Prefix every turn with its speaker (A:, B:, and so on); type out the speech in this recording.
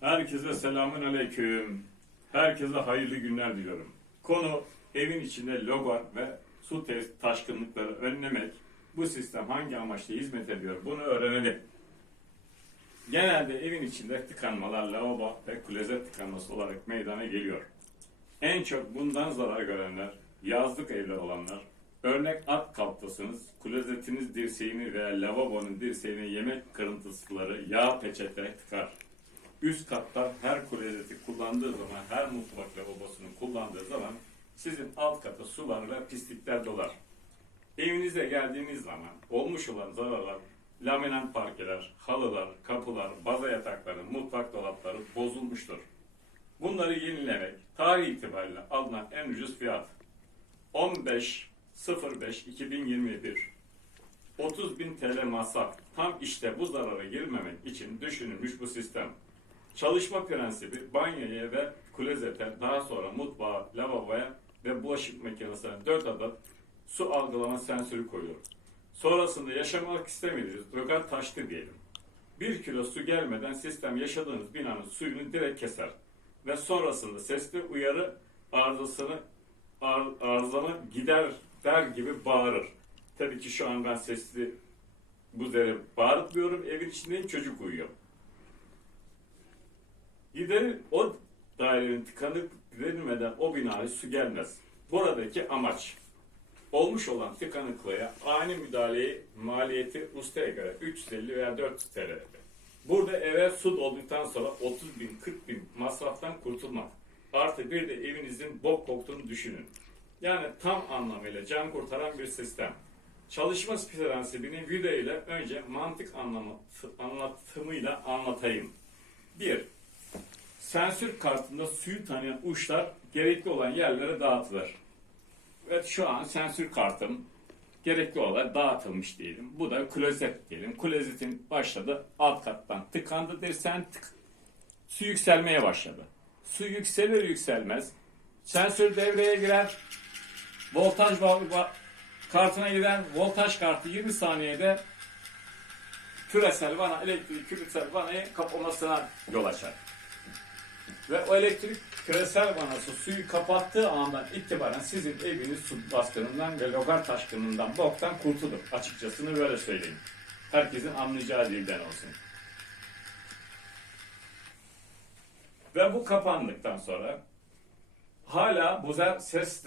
A: Herkese selamun aleyküm. Herkese hayırlı günler diliyorum. Konu evin içinde logar ve su test taşkınlıkları önlemek. Bu sistem hangi amaçla hizmet ediyor bunu öğrenelim. Genelde evin içinde tıkanmalar lavabo ve klozet tıkanması olarak meydana geliyor. En çok bundan zarar görenler yazlık evler olanlar. Örnek at kaptasınız, klozetiniz dirseğini veya lavabonun dirseğine yemek kırıntısıları, yağ peçete tıkar. Üst katta her klozeti kullandığı zaman, her mutfak lavabosunu kullandığı zaman sizin alt kata sular ve pislikler dolar. Evinize geldiğiniz zaman olmuş olan zararlar, laminat parkeler, halılar, kapılar, baza yatakları, mutfak dolapları bozulmuştur. Bunları yenilemek tarih itibariyle alınan en ucuz fiyat 15.05.2021 30.000 TL masraf. Tam işte bu zarara girmemek için düşünülmüş bu sistem. Çalışma prensibi banyoya ve klozete daha sonra mutfağa, lavaboya ve bulaşık makinesine 4 adet su algılama sensörü koyuyor. Sonrasında yaşamak istemediğiniz logar taştı diyelim. 1 kilo su gelmeden sistem yaşadığınız binanın suyunu direkt keser ve sonrasında sesli uyarı arızasını ar, arızanı gider der gibi bağırır. Tabii ki şu an ben sesli bu zeri bağırtmıyorum. Evin içindeyim çocuk uyuyor. Gideri o dairenin tıkanıp giderilmeden o binaya su gelmez. Buradaki amaç olmuş olan tıkanıklığa ani müdahaleyi maliyeti ustaya göre 350 veya 400 TL. Burada eve su dolduktan sonra 30 bin 40 bin masraftan kurtulmak. Artı bir de evinizin bok koktuğunu düşünün. Yani tam anlamıyla can kurtaran bir sistem. Çalışma prensibini video ile önce mantık anlamı, anlatımıyla anlatayım. 1. Sensör kartında suyu tanıyan uçlar gerekli olan yerlere dağıtılır. Evet şu an sensör kartım gerekli olarak dağıtılmış diyelim. Bu da klozet diyelim. Klozetin başladı alt kattan tıkandı dersen tık, su yükselmeye başladı. Su yükselir yükselmez sensör devreye girer. Voltaj kartına giden voltaj kartı 20 saniyede küresel vana, elektrik küresel vanayı kapamasına yol açar. Ve o elektrik küresel vanası suyu kapattığı andan itibaren sizin eviniz su baskınından ve logar taşkınından boktan kurtulur. Açıkçasını böyle söyleyeyim. Herkesin anlayacağı dilden olsun. Ve bu kapandıktan sonra hala bu ses